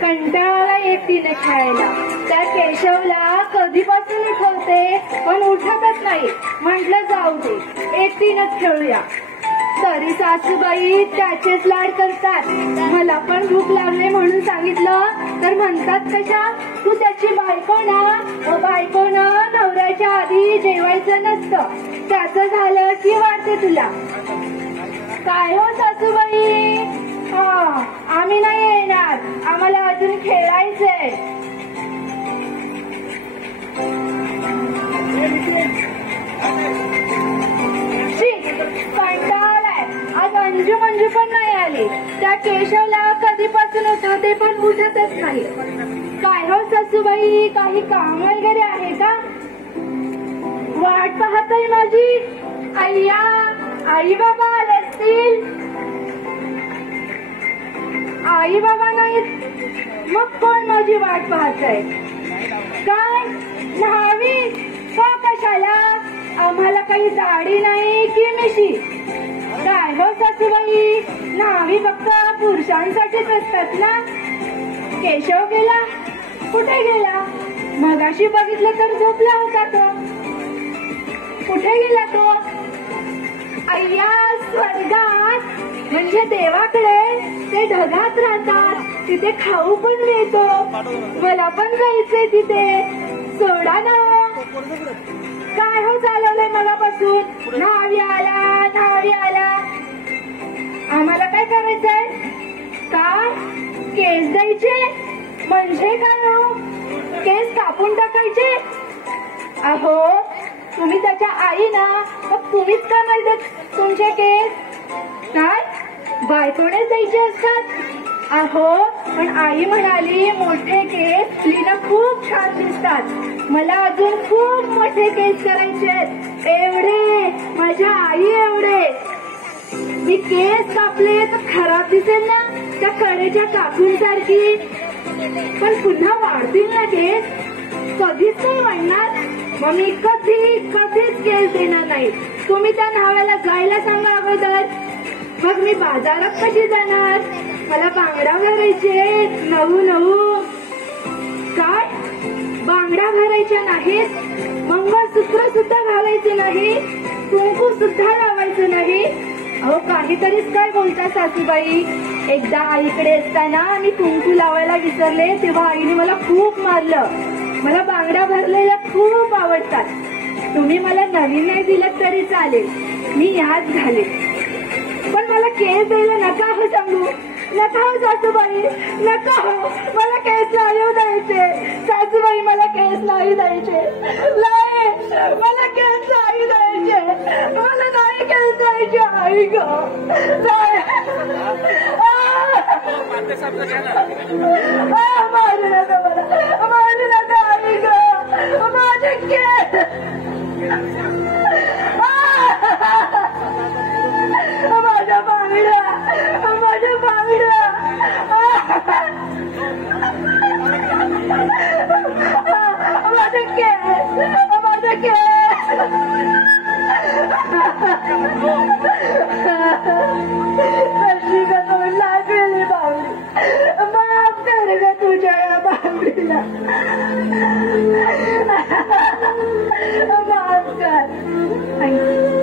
कंटाळा एकटीने खेळायला. त्या केशवला कधीपासून उठवते पण उठतच नाही. म्हटलं जाऊ दे, एकटीनच खेळूया. तरी सासूबाई त्याचेच लाड करतात. मला पण भूक लागले म्हणून सांगितलं तर म्हणतात कशा, तू त्याची बायको ना, बायको ना नवऱ्याच्या आधी जेवायचं नसतं, त्याचं झालं की वाटते तुला. काय हो सासूबाई, आम्ही नाही येणार, आम्हाला अजून खेळायचंय. कंटाळाय. आज अंजू मंजू पण नाही आली. त्या केशवला कधीपासून उठवते पण उठतच नाही. काय हो सासूबाई, काही काम वगैरे आहे का? वाट पाहतोय माझी. अय्या, आई बाबा आले असतील. आई बाबा नाहीत मग कोण माझी वाट पाहतय? काय न्हावी का कशाला? आम्हाला काही दाढी नाही की मिशी? काय हो सासूबाई, न्हावी फक्त पुरुषांसाठीच असतात ना. केशव गेला, कुठे गेला? मगाशी बघितलं तर झोपला होता तो. कुठे गेला तो? अय्या, स्वर्गात म्हणजे देवाकडे. ते ढगात राहतात, तिथे खाऊ पण मिळतो. मला पण जायचंय तिथे. सोडा ना. काय हो चालवलंय मगापासून? न्हावी आला, न्हावी आला. आम्हाला काय करायचंय? काय केस द्यायचे? म्हणजे काय हो? केस कापून टाकायचे? अहो, तुम्ही त्याच्या आई ना, मग तुम्हीच का नाही देत तुमचे केस? काय बायकोनेच द्यायचे असतात? अहो, पण आई म्हणाली मोठे केस स्त्रीला खूप छान दिसतात. मला अजून खूप मोठे केस करायचे. एवढे माझ्या आई एवढे. मी केस कापले तर खराब दिसेल ना, त्या कडेच्या काकूंसारखी. पण पुन्हा वाढतील ना केस, कधीच नाही वाढणार. मग मी कधीच केस देणार नाही. तुम्ही त्या न्हाव्याला जायला सांगा अगोदर. मग मी बाजारात कशी जाणार? मला बांगड्या भरायचे नऊ. काय बांगड्या भरायच्या नाहीत? मंगळसूत्र सुद्धा घालायचे नाही? कुंकू सुद्धा लावायचं नाही? अहो, काहीतरीच काय बोलता सासूबाई. एकदा आईकडे असताना मी कुंकू लावायला विसरले, तेव्हा आईने मला खूप मारलं. मला बांगड्या भरलेल्या खूप आवडतात. तुम्ही मला नवीन नाही दिलं तरी चालेल, मी याच घालेन. पण मला केस द्यायला नका हो सांगू. नका हो सासूबाई, नका हो. मला केस नाही द्यायचे सासूबाई, मला केस नाही द्यायचे. नाही, मला केस नाही द्यायचे. मला नाही केस द्यायचे. आई ग, मारू नका मला, मारू नका आई ग. माझे केस, माझ्या बांगड्या, माझ्या बांगड्या. माझे केस, माझे केस. कशी का तोंड लागलेली बांगडी. माफ कर ग तुझ्या या बांगडीला. माफ कर.